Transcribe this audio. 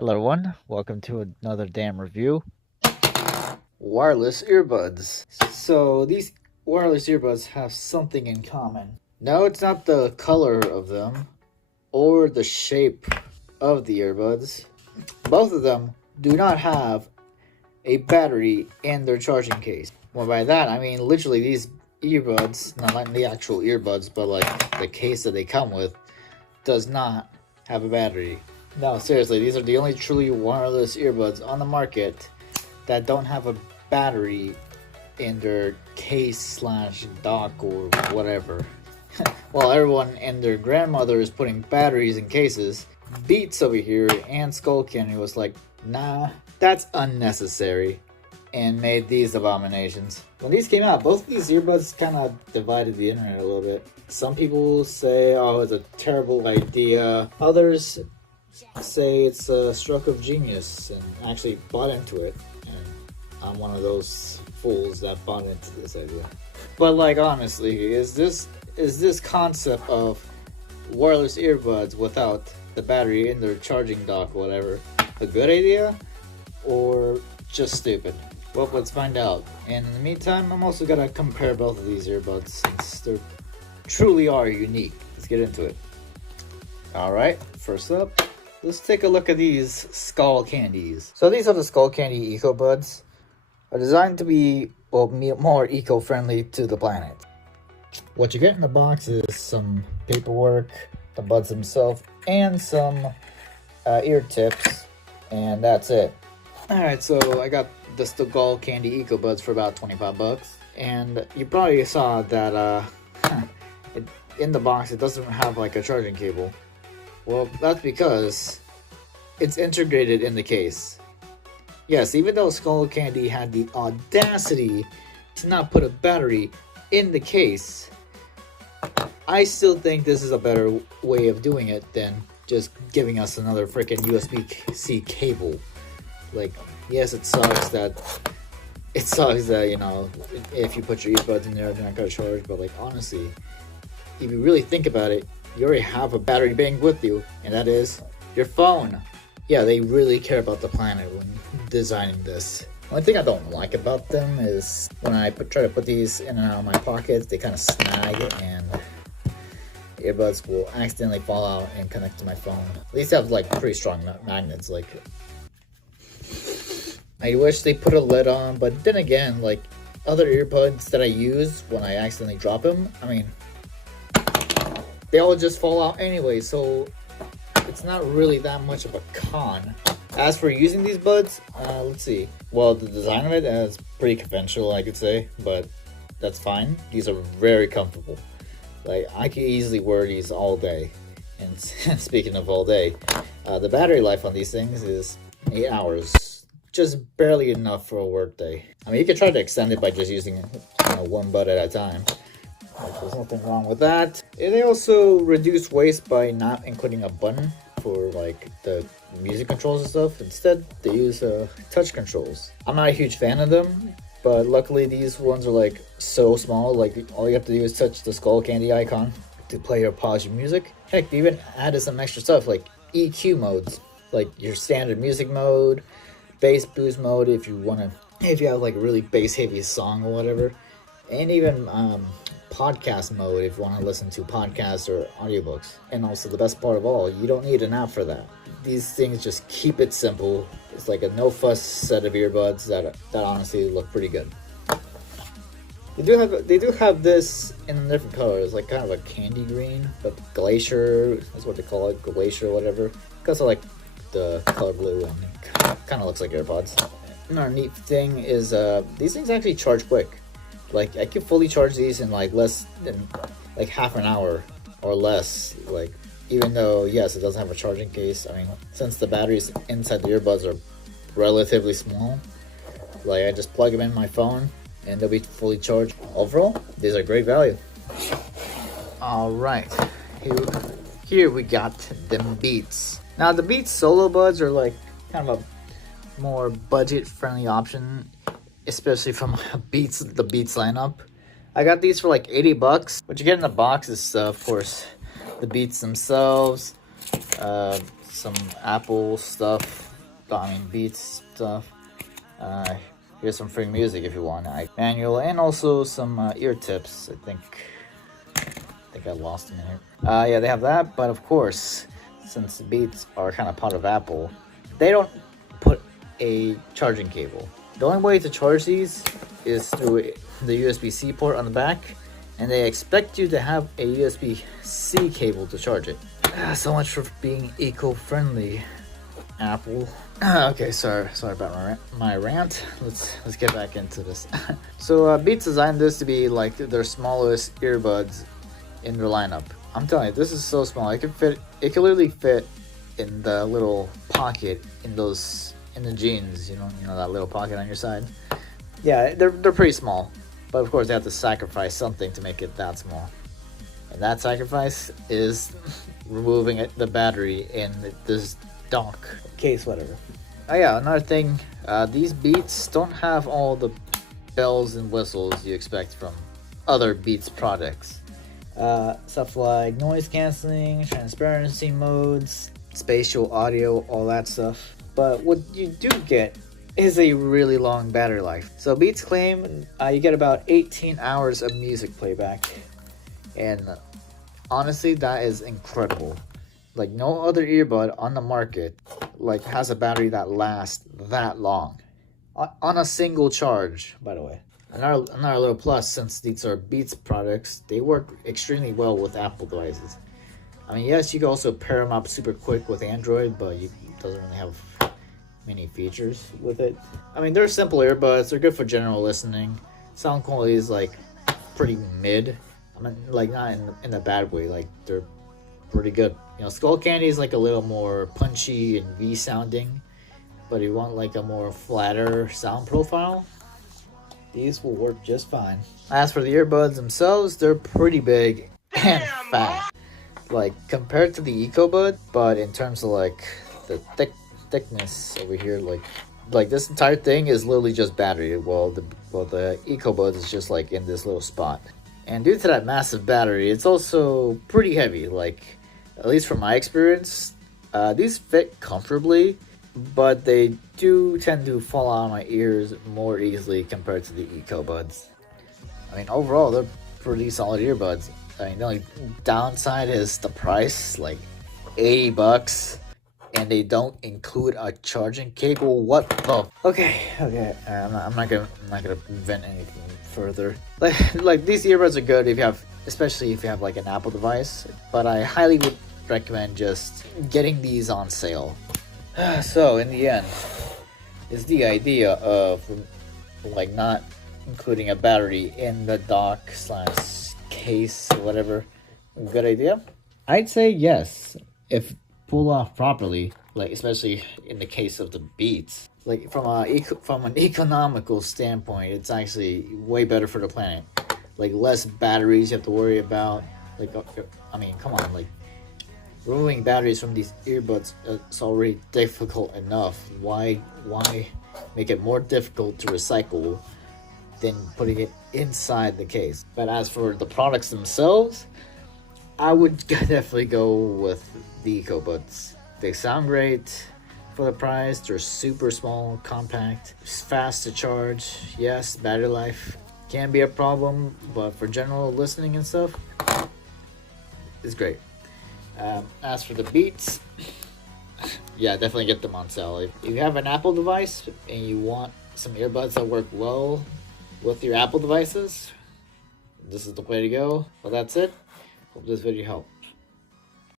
Hello everyone, welcome to another damn review. Wireless earbuds. So these wireless earbuds have something in common. No, it's not the color of them or the shape of the earbuds. Both of them do not have a battery in their charging case. Well, by that I mean literally these earbuds, not like the actual earbuds, but like the case that they come with, does not have a battery. No, seriously, these are the only truly wireless earbuds on the market that don't have a battery in their case slash dock or whatever. While everyone and their grandmother is putting batteries in cases, Beats over here and Skull Candy was like, nah, that's unnecessary, and made these abominations. When these came out, both of these earbuds kind of divided the internet a little bit. Some people say, oh, it's a terrible idea. Others say it's a stroke of genius and actually bought into it. And I'm one of those fools that bought into this idea. But like honestly, is this concept of wireless earbuds without the battery in their charging dock or whatever a good idea or just stupid? Well, let's find out. And in the meantime, I'm also gonna compare both of these earbuds since they truly are unique. Let's get into it. Alright, first up, let's take a look at these Skull Candies. So these are the Skull Candy EcoBuds. Are designed to be, well, more eco-friendly to the planet. What you get in the box is some paperwork, the buds themselves, and some ear tips, and that's it. Alright, so I got the Skull Candy EcoBuds for about 25 bucks. And you probably saw that in the box it doesn't have like a charging cable. Well, that's because it's integrated in the case. Yes, even though Skull Candy had the audacity to not put a battery in the case, I still think this is a better way of doing it than just giving us another freaking USB-C cable. Like, yes, it sucks that, you know, if you put your earbuds in there, they're not gonna charge, but like, honestly, if you really think about it, you already have a battery bank with you, and that is your phone. Yeah, they really care about the planet when designing this. The only thing I don't like about them is when I try to put these in and out of my pockets, they kind of snag, and the earbuds will accidentally fall out and connect to my phone. These have like pretty strong magnets. Like, I wish they put a lid on, but then again, like other earbuds that I use when I accidentally drop them, I mean, they all just fall out anyway, so it's not really that much of a con. As for using these buds, let's see. Well, the design of it is pretty conventional, I could say, but that's fine. These are very comfortable. Like, I could easily wear these all day. And speaking of all day, the battery life on these things is 8 hours. Just barely enough for a work day. I mean, you could try to extend it by just using one bud at a time. There's nothing wrong with that. And they also reduce waste by not including a button for like the music controls and stuff. Instead, they use touch controls. I'm not a huge fan of them, but luckily these ones are like so small. Like, all you have to do is touch the Skull Candy icon to play or pause your music. Heck, they even added some extra stuff like EQ modes, like your standard music mode, bass boost mode if you have like a really bass heavy song or whatever, and even podcast mode if you want to listen to podcasts or audiobooks. And also, the best part of all, you don't need an app for that. These things just keep it simple. It's like a no fuss set of earbuds that honestly look pretty good. They do have this in different colors, like kind of a candy green, but glacier is what they call it, glacier or whatever, because I like the color blue and it kind of looks like AirPods. Another neat thing is these things actually charge quick. Like, I can fully charge these in like less than like half an hour or less. Like, even though, yes, it doesn't have a charging case. I mean, since the batteries inside the earbuds are relatively small, like, I just plug them in my phone and they'll be fully charged. Overall, these are great value. All right, here we got them Beats. Now, the Beats Solo Buds are like kind of a more budget-friendly option, especially from the Beats lineup. I got these for like 80 bucks. What you get in the box is, of course, the Beats themselves, some Apple stuff, I mean Beats stuff. Here's some free music if you want. Manual and also some ear tips. I think I lost them in here. Yeah, they have that, but of course, since Beats are kind of part of Apple, they don't put a charging cable. The only way to charge these is through the USB-C port on the back, and they expect you to have a USB-C cable to charge it. So much for being eco-friendly, Apple. Okay, sorry about my rant. Let's get back into this. So Beats designed this to be like their smallest earbuds in their lineup. I'm telling you, this is so small. It could literally fit in the little pocket in the jeans. You know that little pocket on your side. Yeah, they're pretty small, but of course they have to sacrifice something to make it that small, and that sacrifice is removing the battery in this dock case, whatever. Oh yeah, another thing, these Beats don't have all the bells and whistles you expect from other Beats products. Stuff like noise canceling, transparency modes, spatial audio, all that stuff. But what you do get is a really long battery life. So Beats claim you get about 18 hours of music playback, and honestly, that is incredible. Like, no other earbud on the market has a battery that lasts that long on a single charge, by the way. Another little plus, since these are Beats products, they work extremely well with Apple devices. I mean, yes, you can also pair them up super quick with Android, but it doesn't really have many features with it. I mean, they're simple earbuds. They're good for general listening. Sound quality is pretty mid. I mean, not in a bad way. They're pretty good. Skull Candy is a little more punchy and V sounding, but if you want a more flatter sound profile, these will work just fine. As for the earbuds themselves, they're pretty big and fat, compared to the EcoBud, but in terms of the thickness over here, this entire thing is literally just battery, while the EcoBud is just in this little spot. And due to that massive battery, it's also pretty heavy. At least from my experience, these fit comfortably, but they do tend to fall out of my ears more easily compared to the EcoBuds. I mean, overall, they're pretty solid earbuds. I mean, the only downside is the price, $80, and they don't include a charging cable. What the? Okay. I'm not gonna vent anything further. These earbuds are good especially if you have an Apple device, but I highly would recommend just getting these on sale. So in the end, is the idea of not including a battery in the dock / case or whatever a good idea? I'd say yes, if pulled off properly, especially in the case of the Beats. From an economical standpoint, it's actually way better for the planet. Less batteries you have to worry about. I mean, come on, removing batteries from these earbuds is already difficult enough. Why make it more difficult to recycle than putting it inside the case? But as for the products themselves, I would definitely go with the EcoBuds. They sound great for the price. They're super small, compact, fast to charge. Yes, battery life can be a problem, but for general listening and stuff, it's great. As for the Beats, yeah, definitely get them on sale. If you have an Apple device and you want some earbuds that work well with your Apple devices, this is the way to go. Well, that's it. Hope this video helped.